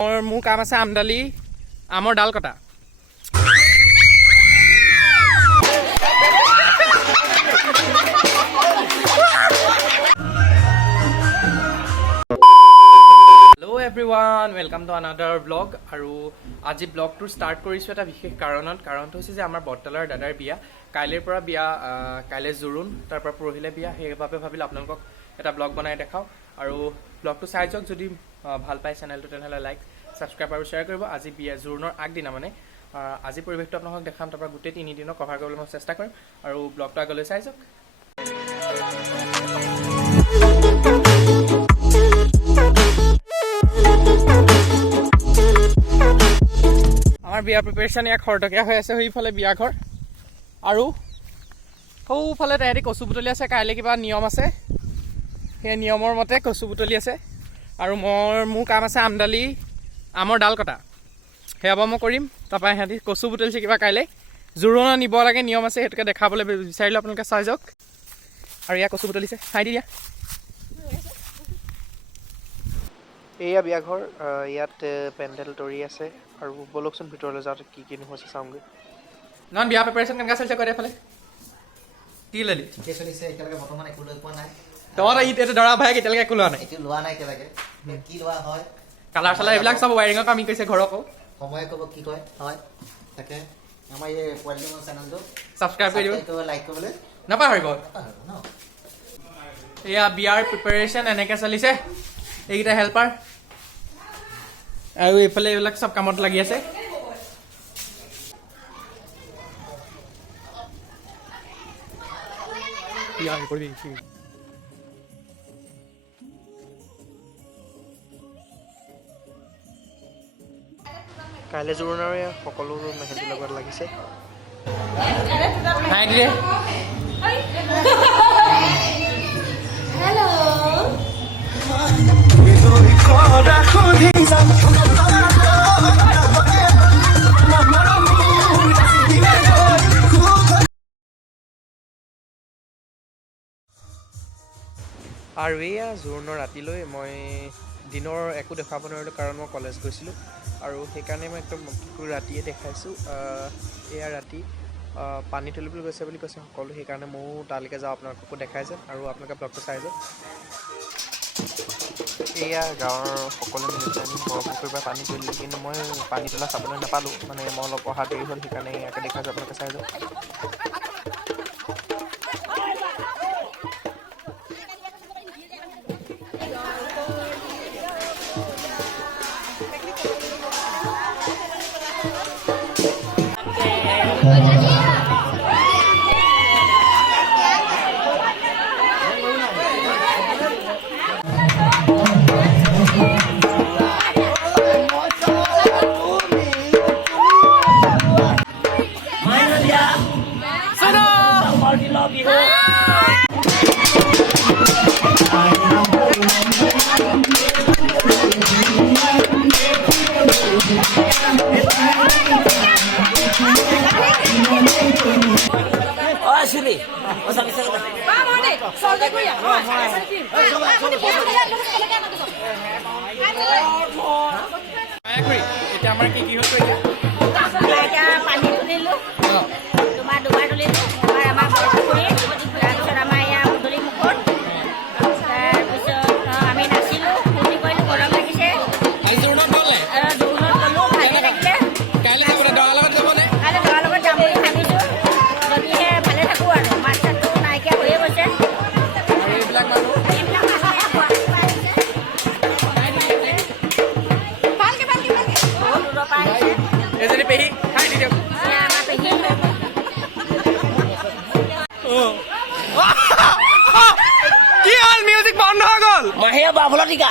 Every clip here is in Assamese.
মোৰ কাম আছে আমডালি আমৰ ডাল কটা। Hello' everyone, welcome to another blog. আৰু আজি ব্লগটো ষ্টাৰ্ট কৰিছোঁ এটা বিশেষ কাৰণটো হৈছে যে আমাৰ বৰতালাৰ দাদাৰ বিয়া। কাইলৈৰ পৰা বিয়া, কাইলৈ জোৰোণ, তাৰপৰা পৰহিলৈ বিয়া। সেইবাবে ভাবিলোঁ আপোনালোকক এটা ব্লগ বনাই দেখাওঁ। আৰু ব্লগটো চাই যাওক। যদি ভাল পায় চেনেলটো তেনেহ'লে লাইক, ছাবস্ক্ৰাইব আৰু শ্বেয়াৰ কৰিব। আজি বিয়া জোৰোণৰ আগদিনা মানে আজি পৰিৱেশটো আপোনালোকক দেখাম, তাৰপৰা গোটেই 3 দিনৰ কভাৰ কৰিবলৈ মই চেষ্টা কৰিম। আৰু ব্লগটো আগলৈ চাই যাওক। আমাৰ বিয়া প্ৰিপেৰেশ্যন ইয়াত খৰতকীয়া হৈ আছে। সেইফালে বিয়া ঘৰ আৰু সৌফালে তাহাঁতি কচু বুটলি আছে। কাইলৈ কিবা নিয়ম আছে, সেই নিয়মৰ মতে কচু বুটলি আছে। আৰু মোৰ কাম আছে আমডালি আমৰ ডাল কটা, সেয়া বাৰু মই কৰিম। তাৰপৰা সিহঁতি কচু বুটলিছে কিবা কাইলৈ জোৰোণত নিব লাগে, নিয়ম আছে, সেইটোকে দেখাবলৈ বিচাৰিলোঁ। আপোনালোকে চাই যাওক। আৰু ইয়াত কচু বুটলিছে, চাই দিয়া। এয়া বিয়া ঘৰ, ইয়াত পেণ্ডেল তৰি আছে। আৰু বলকচোন ভিতৰলৈ যাওঁতে কি কিনো হৈছে চাওঁগৈ। নহয়, বিয়া প্ৰিপেৰেশ্যন কেনেকৈ চলিছে কৈ এইফালে কি ল'লি? ঠিকে চলিছে, এতিয়ালৈকে বৰ্তমান একো লৈ পোৱা নাই। এইটো দৰা ভাই এতিয়ালৈকে একো লোৱা নাই। এইটো লোৱা নাই এতিয়ালৈকে, কি লোৱা হয়। কালাৰ চালাৰ এইবিলাক চব ৱাইৰিঙৰ কাম কৰিছে ঘৰকো। সময়ে ক'ব কি কয় হয়। তাকে আমাৰ এই পোৱালি চেনেলটো ছাবস্ক্ৰাইব কৰি দিব, লাইক কৰিবলৈ নাপাহৰিব ন। এয়া বিয়াৰ প্ৰিপেৰেশ্যন এনেকৈ চলিছে। এইকেইটা হেল্পাৰ আৰু এইফালে এইবিলাক চব কামত লাগি আছে। কাইলৈ জোৰোণ আৰু সকলো মেহেন্দিৰ লগত লাগিছে। আৰু এয়া জোৰোণৰ ৰাতিলৈ মই দিনৰ একো দেখাব নোৱাৰিলোঁ, কাৰণ মই কলেজ গৈছিলোঁ। আৰু সেইকাৰণে মই একদম ৰাতিয়ে দেখাইছোঁ। এয়া ৰাতি পানী তুলিবলৈ গৈছে বুলি কৈছে সকলো, সেইকাৰণে ময়ো তালৈকে যাওঁ, আপোনালোককো দেখাই যাম। আৰু আপোনালোকে ব্লগটো চাই যাওক। এয়া গাঁৱৰ সকলো মিলি আমি বৰপুখুৰীৰ পৰা পানী তুলিলোঁ, কিন্তু মই পানী তোলা চাবলৈ নাপালোঁ। মানে মই অলপ অহা দেৰি হ'ল, সেইকাৰণে ইয়াকে দেখাইছোঁ, আপোনালোকে চাই যাওক। এতিয়া আমাৰ কি হৈছে এতিয়া পানী তুলিলোঁ, তোমাৰ দুবাৰ তুলিলোঁ। এবাৰ আমাৰ বৰপুখুৰীত, তাৰপিছত আমাৰ ইয়াৰ মুদলি মুখত, তাৰপিছত আমি নাচিলোঁ, ফূৰ্তি কৰিলোঁ, গৰম লাগিছে। জোৰোণত গ'লোঁ, ভালে লাগিলে। কাইলৈ দৰাৰ লগত যাম বুলি ভাবিছোঁ, যদিহে ভালে থাকোঁ। আৰু মাছ চাছটো নাইকিয়া হৈয়ে গৈছে। এইবিলাক মানুহ এজনী পেহী খাই দি দিয়ক। কি হ'ল, মিউজিক বন্ধ হৈ গ'ল। মাহিয়া বাফলা টিকা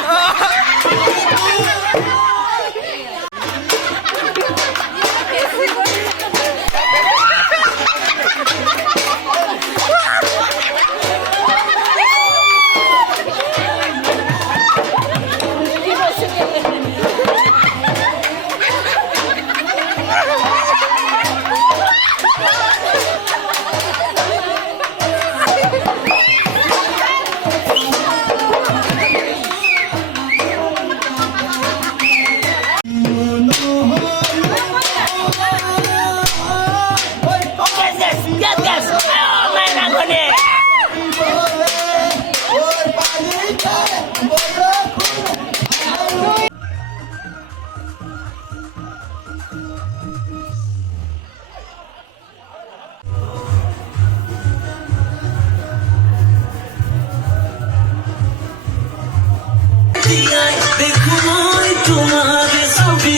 এই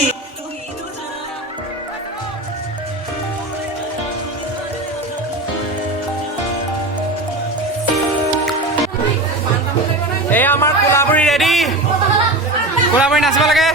আমাৰ কোলাবুৰী ৰেডি কোলাবুৰী নাচিব লাগে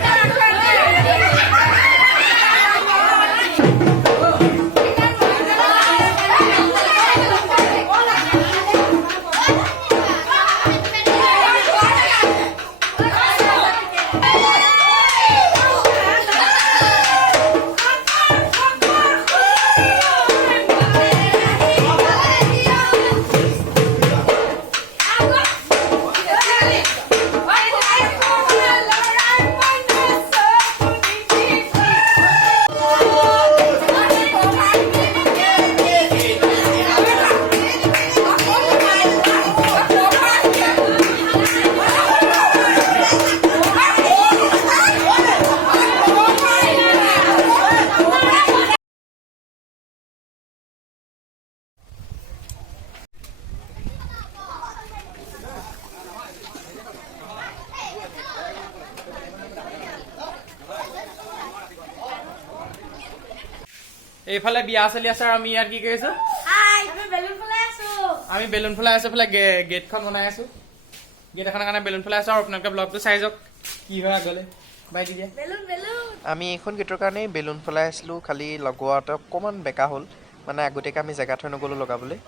এইফালে বিয়া চলি আছে আৰু আমি ইয়াত কি কৰিছো আমি বেলুন ফুলাই আছো ফালে গেটখন বনাই আছো গেট এখনৰ কাৰণে বেলুন ফুলাই আছো আৰু আপোনালোকে ব্লগটো চাই যাওক কি হয় আগলে বাই দিয়া আমি এখন গেটৰ কাৰণে বেলুন ফুলাই আছিলো খালি লগোৱাতে অকমান বেকা হ'ল মানে আগতীয়াকৈ আমি জেগা থৈ নগলো লগাবলৈ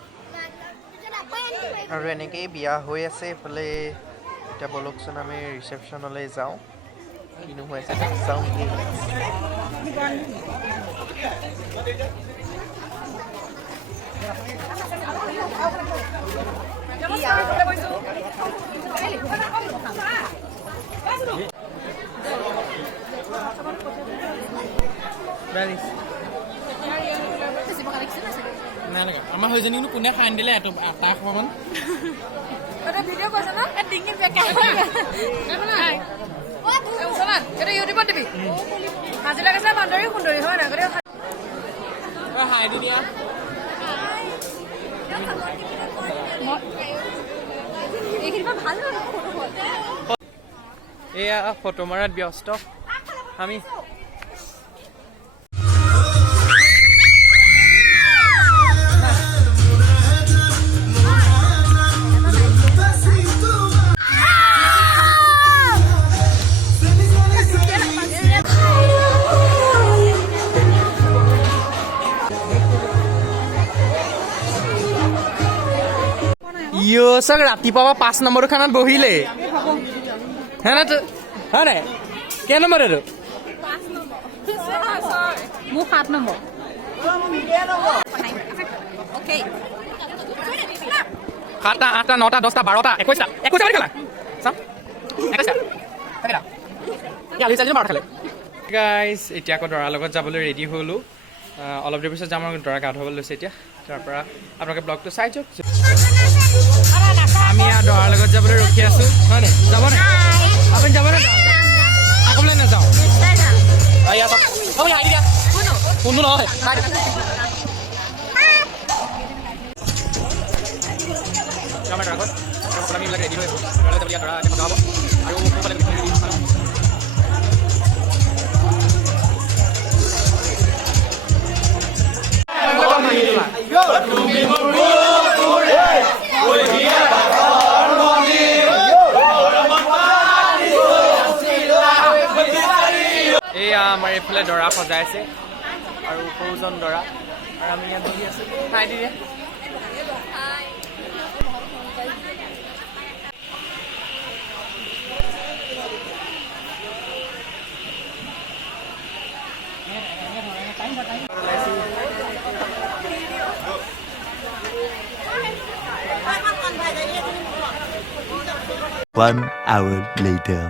আৰু এনেকেই বিয়া হৈ আছে এইফালে এতিয়া বলকচোন আমি ৰিচেপশ্যনলৈ যাওঁ কিনো হৈ আছে যাওঁ আমাৰ হৈ জানি কোনে খাই দিলে এটা অকমান ভিডিঅ' কৈছে ন ডিঙি বেকা এটা ইউটিউবত দিবি হাজিৰা কৈছে বান্দৰী সুন্দৰী হয় না হাই দি দিয়া এয়া ফটো মাৰাত ব্যস্ত আমি চাগ ৰাতিপুৱা 5 নম্বৰ খানাত বহিলে হে না হয় নাই কেই নম্বৰ এইটো 7 নম্বৰ সাতটা 8টা 9টা 10টা 12টা 21টা বাজি গ'লা চাম 21টা খালে গাইজ এতিয়া আকৌ দৰাৰ লগত যাবলৈ ৰেডি হ'লো অলপ দেৰি পিছত যাম আৰু দৰা গা ধুবলৈ লৈছে এতিয়া তাৰ পৰা আপোনালোকে ব্লগটো চাই যাওক আমি দৰাৰ লগত যাবলৈ ৰখি আছো হয় নে যাবনে আপুনি যাবনে আকৌলৈ নাযাওঁ কোনটো নহয় আগত আমিবিলাক ৰেডি হৈ আছো দৰা সজা হ'ব আৰু এয়া আমাৰ এইফালে দৰা সজাইছে আৰু সৰুজন দৰা আৰু আমি ইয়াত বহি আছো খাই দিয়ে One hour later.